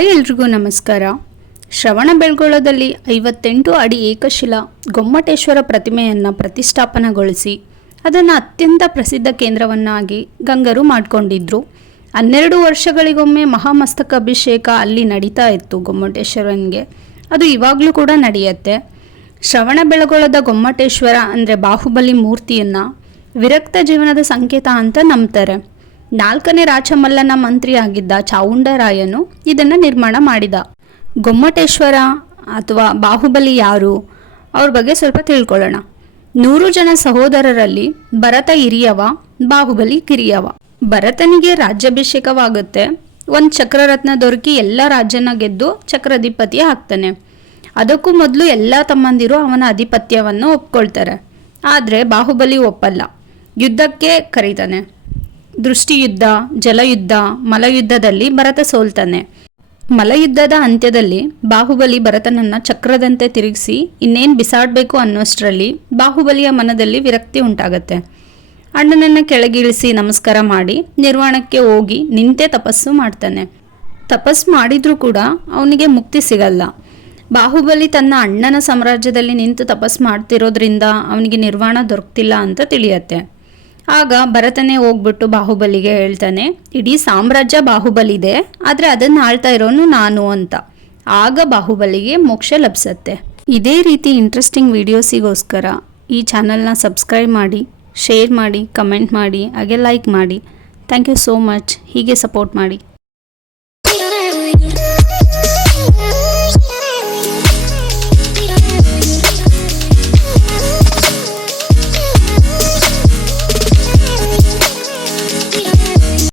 Hi ಎಲ್ರಿಗೂ ನಮಸ್ಕಾರ. ಶ್ರವಣಬೆಳಗೊಳದಲ್ಲಿ 58 ಅಡಿ ಏಕಶಿಲಾ ಗೊಮ್ಮಟೇಶ್ವರ ಪ್ರತಿಮೆಯನ್ನು ಪ್ರತಿಷ್ಠಾಪನೆಗೊಳಿಸಿ ಅದನ್ನು ಅತ್ಯಂತ ಪ್ರಸಿದ್ಧ ಕೇಂದ್ರವನ್ನಾಗಿ ಗಂಗರು ಮಾಡಿಕೊಂಡಿದ್ರು. 12 ವರ್ಷಗಳಿಗೊಮ್ಮೆ ಮಹಾಮಸ್ತಕ ಅಭಿಷೇಕ ಅಲ್ಲಿ ನಡೀತಾ ಇತ್ತು ಗೊಮ್ಮಟೇಶ್ವರನಿಗೆ. ಅದು ಇವಾಗಲೂ ಕೂಡ ನಡೆಯುತ್ತೆ. ಶ್ರವಣಬೆಳಗೊಳದ ಗೊಮ್ಮಟೇಶ್ವರ ಅಂದರೆ ಬಾಹುಬಲಿ ಮೂರ್ತಿಯನ್ನು ವಿರಕ್ತ ಜೀವನದ ಸಂಕೇತ ಅಂತ ನಂಬ್ತಾರೆ. 4ನೇ ರಾಚಮಲ್ಲನ ಮಂತ್ರಿಯಾಗಿದ್ದ ಚಾವುಂಡರಾಯನು ಇದನ್ನು ನಿರ್ಮಾಣ ಮಾಡಿದ. ಗೊಮ್ಮಟೇಶ್ವರ ಅಥವಾ ಬಾಹುಬಲಿ ಯಾರು, ಅವ್ರ ಬಗ್ಗೆ ಸ್ವಲ್ಪ ತಿಳ್ಕೊಳ್ಳೋಣ. 100 ಜನ ಸಹೋದರರಲ್ಲಿ ಭರತ ಹಿರಿಯವ, ಬಾಹುಬಲಿ ಕಿರಿಯವ. ಭರತನಿಗೆ ರಾಜ್ಯಾಭಿಷೇಕವಾಗುತ್ತೆ. ಒಂದು ಚಕ್ರರತ್ನ ದೊರಕಿ ಎಲ್ಲ ರಾಜ್ಯನ ಗೆದ್ದು ಚಕ್ರಾಧಿಪತಿ ಆಗ್ತಾನೆ. ಅದಕ್ಕೂ ಮೊದಲು ಎಲ್ಲ ತಮ್ಮಂದಿರು ಅವನ ಅಧಿಪತ್ಯವನ್ನು ಒಪ್ಕೊಳ್ತಾರೆ. ಆದರೆ ಬಾಹುಬಲಿ ಒಪ್ಪಲ್ಲ. ಯುದ್ಧಕ್ಕೆ ಕರೀತಾನೆ. ದೃಷ್ಟಿಯುದ್ಧ, ಜಲಯುದ್ಧ, ಮಲಯುದ್ಧದಲ್ಲಿ ಭರತ ಸೋಲ್ತಾನೆ. ಮಲಯುದ್ಧದ ಅಂತ್ಯದಲ್ಲಿ ಬಾಹುಬಲಿ ಭರತನನ್ನು ಚಕ್ರದಂತೆ ತಿರುಗಿಸಿ ಇನ್ನೇನು ಬಿಸಾಡಬೇಕು ಅನ್ನೋಷ್ಟರಲ್ಲಿ ಬಾಹುಬಲಿಯ ಮನದಲ್ಲಿ ವಿರಕ್ತಿ ಉಂಟಾಗತ್ತೆ. ಅಣ್ಣನನ್ನು ಕೆಳಗಿಳಿಸಿ ನಮಸ್ಕಾರ ಮಾಡಿ ನಿರ್ವಾಣಕ್ಕೆ ಹೋಗಿ ನಿಂತೇ ತಪಸ್ಸು ಮಾಡ್ತಾನೆ. ತಪಸ್ಸು ಮಾಡಿದ್ರೂ ಕೂಡ ಅವನಿಗೆ ಮುಕ್ತಿ ಸಿಗಲ್ಲ. ಬಾಹುಬಲಿ ತನ್ನ ಅಣ್ಣನ ಸಾಮ್ರಾಜ್ಯದಲ್ಲಿ ನಿಂತು ತಪಸ್ಸು ಮಾಡ್ತಿರೋದ್ರಿಂದ ಅವನಿಗೆ ನಿರ್ವಾಣ ದೊರಕ್ತಿಲ್ಲ ಅಂತ ತಿಳಿಯತ್ತೆ. ಆಗ ಭರತನೇ ಹೋಗ್ಬಿಟ್ಟು ಬಾಹುಬಲಿಗೆ ಹೇಳ್ತಾನೆ, ಇಡೀ ಸಾಮ್ರಾಜ್ಯ ಬಾಹುಬಲಿದೆ, ಆದರೆ ಅದನ್ನು ಆಳ್ತಾ ಇರೋನು ನಾನು ಅಂತ. ಆಗ ಬಾಹುಬಲಿಗೆ ಮೋಕ್ಷ ಲಭಿಸತ್ತೆ. ಇದೇ ರೀತಿ ಇಂಟ್ರೆಸ್ಟಿಂಗ್ ವಿಡಿಯೋಸಿಗೋಸ್ಕರ ಈ ಚಾನಲ್ನ ಸಬ್ಸ್ಕ್ರೈಬ್ ಮಾಡಿ, ಶೇರ್ ಮಾಡಿ, ಕಮೆಂಟ್ ಮಾಡಿ, ಹಾಗೆ ಲೈಕ್ ಮಾಡಿ. Thank you so much. ಹೀಗೆ ಸಪೋರ್ಟ್ ಮಾಡಿ.